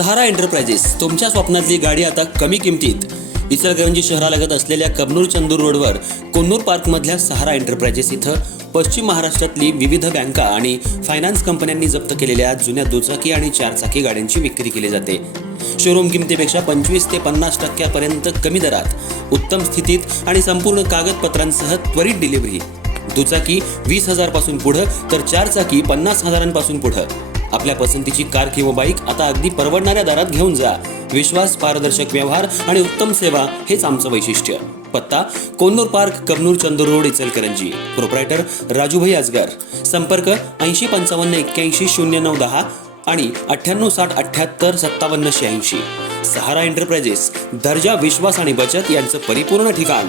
सहारा enterprises तुमच्या स्वप्नातली गाडी आता कमी किमतीत. इचलकरंजी शहरालगत असलेल्या कबनूर चंदूर रोडवर कोन्नूर पार्कमधल्या सहारा एंटरप्राइजेस इथं पश्चिम महाराष्ट्रातली विविध बँका आणि फायनान्स कंपन्यांनी जप्त केलेल्या जुन्या दुचाकी आणि चारचाकी गाड्यांची विक्री केली जाते. शोरूम किमतीपेक्षा 25 ते 50% कमी दरात, उत्तम स्थितीत आणि संपूर्ण कागदपत्रांसह त्वरित डिलिव्हरी. दुचाकी 20,000 पासून पुढे तर चारचाकी 50,000 पासून पुढे. आपल्या पसंतीची कार किंवा बाईक आता अगदी परवडणाऱ्या दरात घेऊन जा. विश्वास, पारदर्शक व्यवहार आणि उत्तम सेवा हेच आमचं वैशिष्ट्य. पत्ता Konnur park, Kabnur Chandur road, Ichalkaranji. Proprietor Rajubhai Ajgar. संपर्क 8055810910 आणि 9860785786. सहारा एंटरप्राइजेस, दर्जा, विश्वास आणि बचत यांचं परिपूर्ण ठिकाण.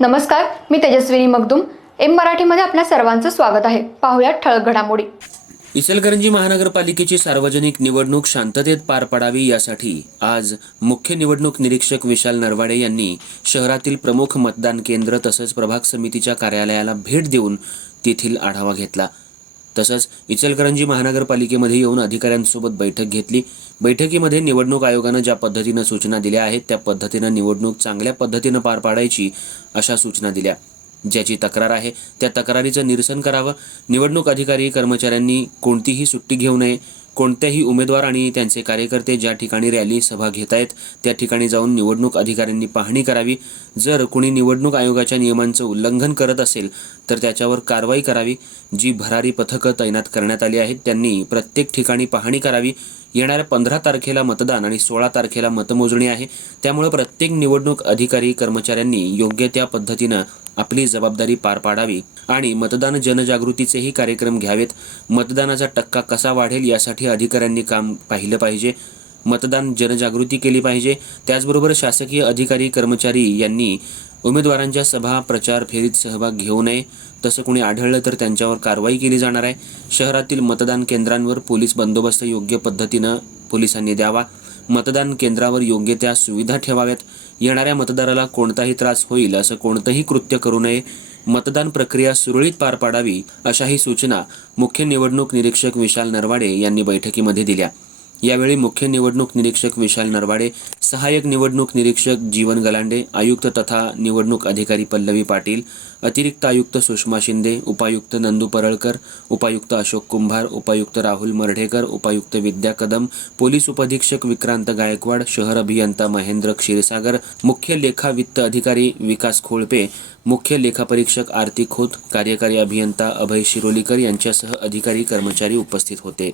नमस्कार, मी तेजस्विनी मगदूम. एम मराठीमध्ये आपल्या सर्वांचं स्वागत आहे. पाहूयात ठळक घडामोडी. इचलकरंजी महानगरपालिकेची सार्वजनिक निवडणूक शांततेत पार पडावी यासाठी आज मुख्य निवडणूक निरीक्षक विशाल नरवाडे यांनी शहरातील प्रमुख मतदान केंद्र तसंच प्रभाग समितीच्या कार्यालयाला भेट देऊन तेथील आढावा घेतला. तसंच इचलकरंजी महानगरपालिकेमध्ये येऊन अधिकाऱ्यांसोबत बैठक घेतली. बैठकीमध्ये निवडणूक आयोगानं ज्या पद्धतीनं सूचना दिल्या आहेत त्या पद्धतीनं निवडणूक चांगल्या पद्धतीनं पार पाडायची अशा सूचना दिल्या. ज्याची तक्रार आहे त्या तक्रारीचं निरसन करावं. निवडणूक अधिकारी कर्मचाऱ्यांनी कोणतीही सुट्टी घेऊ नये. कोणत्याही उमेदवार आणि त्यांचे कार्यकर्ते ज्या ठिकाणी रॅली सभा घेत आहेत त्या ठिकाणी जाऊन निवडणूक अधिकाऱ्यांनी पाहणी करावी. जर कोणी निवडणूक आयोगाच्या नियमांचं उल्लंघन करत असेल तर त्याच्यावर कारवाई करावी. जी भरारी पथकं तैनात करण्यात आली आहेत त्यांनी प्रत्येक ठिकाणी पाहणी करावी. येणाऱ्या 15 तारखेला मतदान आणि 16 तारखेला मतमोजणी आहे. त्यामुळे प्रत्येक निवडणूक अधिकारी कर्मचाऱ्यांनी योग्य त्या पद्धतीनं आपली जबाबदारी पार पाडावी आणि मतदान जनजागृतीचेही कार्यक्रम घ्यावेत. मतदानाचा टक्का कसा वाढेल यासाठी अधिकाऱ्यांनी काम पाहिलं पाहिजे. मतदान जनजागृती केली पाहिजे. त्याचबरोबर शासकीय अधिकारी कर्मचारी यांनी उमेदवारांच्या सभा प्रचार फेरीत सहभाग घेऊ नये. तसं कोणी आढळलं तर त्यांच्यावर कारवाई केली जाणार आहे. शहरातील मतदान केंद्रांवर पोलीस बंदोबस्त योग्य पद्धतीनं पोलिसांनी द्यावा. मतदान केंद्रावर योग्य त्या सुविधा ठेवाव्यात. येणाऱ्या मतदाराला कोणताही त्रास होईल असं कोणतंही कृत्य करू नये. मतदान प्रक्रिया सुरळीत पार पाडावी अशाही सूचना मुख्य निवडणूक निरीक्षक विशाल नरवाडे यांनी बैठकीमध्ये दिल्या. यावेळी मुख्य निवडणूक निरीक्षक विशाल नरवाडे, सहाय्यक निवडणूक निरीक्षक जीवन गलांडे, आयुक्त तथा निवडणूक अधिकारी पल्लवी पाटील, अतिरिक्त आयुक्त सुषमा शिंदे, उपायुक्त नंदू परळकर, उपायुक्त अशोक कुंभार, उपायुक्त राहुल मर्ढेकर, उपायुक्त विद्या कदम, पोलीस उपअधीक्षक विक्रांत गायकवाड, शहर अभियंता महेंद्र क्षीरसागर, मुख्य लेखा वित्त अधिकारी विकास खोळपे, मुख्य लेखापरीक्षक आरती खोत, कार्यकारी अभियंता अभय शिरोलीकर यांच्यासह अधिकारी कर्मचारी उपस्थित होते.